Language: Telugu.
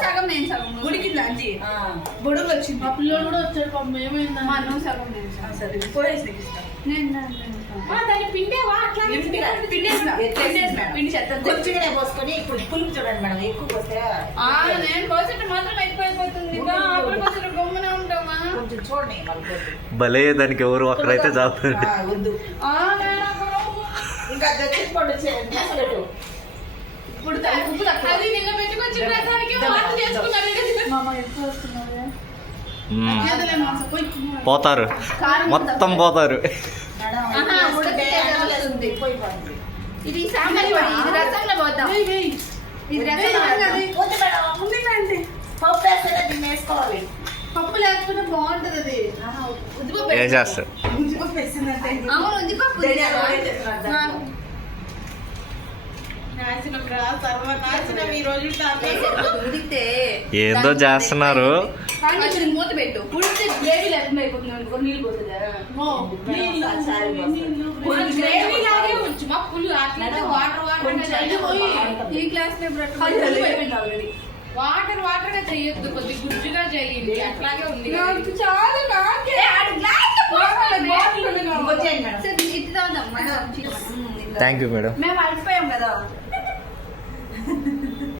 సగం నేను సగం ఉడికింది అంజీ బొడుగు వచ్చింది మా పిల్లలు కూడా వచ్చాడు పాపం ఏమైందా నువ్వు సగం నేను సరే పోయేసి దాన్ని పిండేవా అట్లా పిండి చెత్త కొంచెంగానే పోసుకొని ఇప్పుడు పులుపు చూడండి మేడం ఎక్కువ పోస్తే నేను పోసేట మాత్రం ఎక్కువైపోతుంది గమ్మున ఉంటామా కొంచెం చూడండి భలే దానికి ఎవరు అక్కడైతే చాలుతుంది వద్దు ఇంకా తెచ్చుకోండి ఇప్పుడు ఉప్పు తక్కువ అది నిన్న పెట్టుకొచ్చిన రసానికి వాటర్ చేసుకున్నారు పోతారు మొత్తం పోతారు ఇది సాంబార్ ఇది రసంలో పోతాం ఇది రసం పప్పు వేస్తే దీన్ని వేసుకోవాలి పప్పు లేకపోతే బాగుంటది అది ఏం చేస్తారు ఉద్దిపప్పు వేసిందంటే అవును ఉద్దిపప్పు ఏందో చేస్తున్నారు మూత పెట్టు పుడితే గ్రేవీ లేకుండా అయిపోతుంది నీళ్ళు పోతుంది వాటర్ వాటర్ గా చెయ్యొద్దు కొద్ది గుజ్జుగా చెయ్యండి అట్లాగే ఉంది థ్యాంక్ యూ మేడం మేము అలసిపోయాం కదా